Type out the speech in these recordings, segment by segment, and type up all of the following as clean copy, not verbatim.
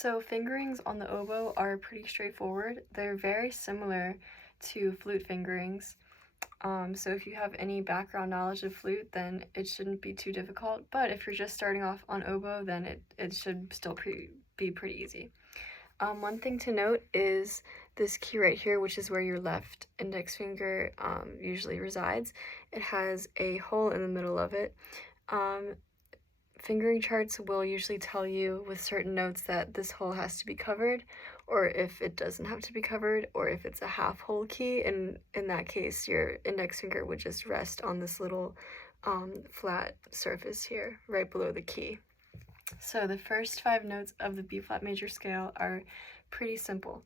So fingerings on the oboe are pretty straightforward. They're very similar to flute fingerings. So if you have any background knowledge of flute, then it shouldn't be too difficult. But if you're just starting off on oboe, then it should still be pretty easy. One thing to note is this key right here, which is where your left index finger usually resides. It has a hole in the middle of it. Fingering charts will usually tell you with certain notes that this hole has to be covered, or if it doesn't have to be covered, or if it's a half hole key, and in that case your index finger would just rest on this little flat surface here right below the key. So the first 5 notes of the B flat major scale are pretty simple.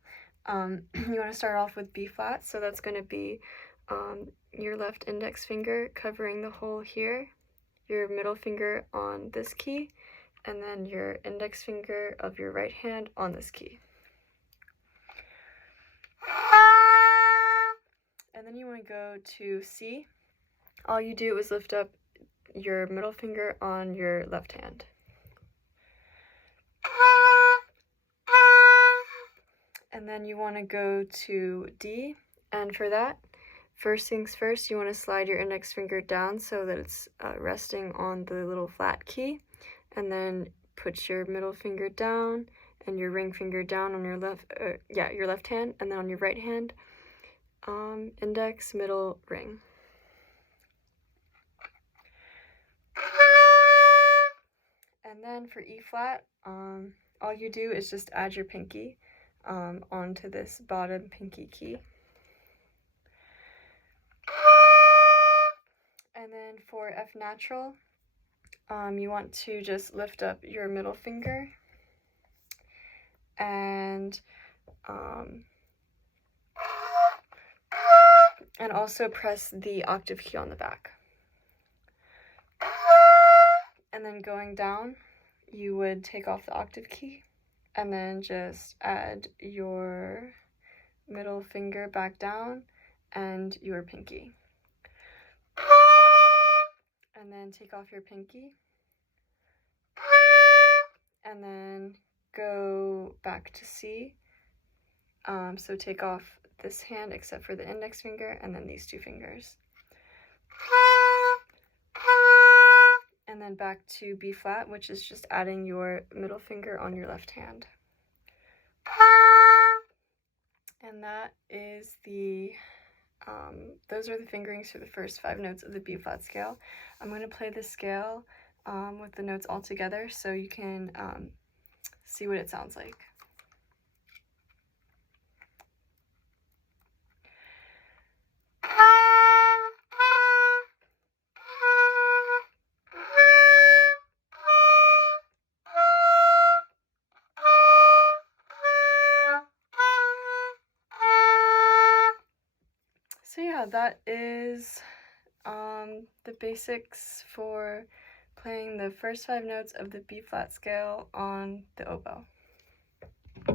You want to start off with B flat, so that's going to be your left index finger covering the hole here, your middle finger on this key, and then your index finger of your right hand on this key. And then you want to go to C. All you do is lift up your middle finger on your left hand. And then you want to go to D, and for that, first things first, you want to slide your index finger down so that it's resting on the little flat key, and then put your middle finger down and your ring finger down on your left hand, and then on your right hand, index, middle, ring. And then for E flat, all you do is just add your pinky onto this bottom pinky key. And then for F natural, you want to just lift up your middle finger and also press the octave key on the back. And then going down, you would take off the octave key and then just add your middle finger back down and your pinky. And then take off your pinky. And then go back to C. So take off this hand except for the index finger and then these 2 fingers. And then back to B flat, which is just adding your middle finger on your left hand. And that is those are the fingerings for the first 5 notes of the B flat scale. I'm going to play the scale with the notes all together so you can see what it sounds like. So yeah, that is the basics for playing the first 5 notes of the B flat scale on the oboe.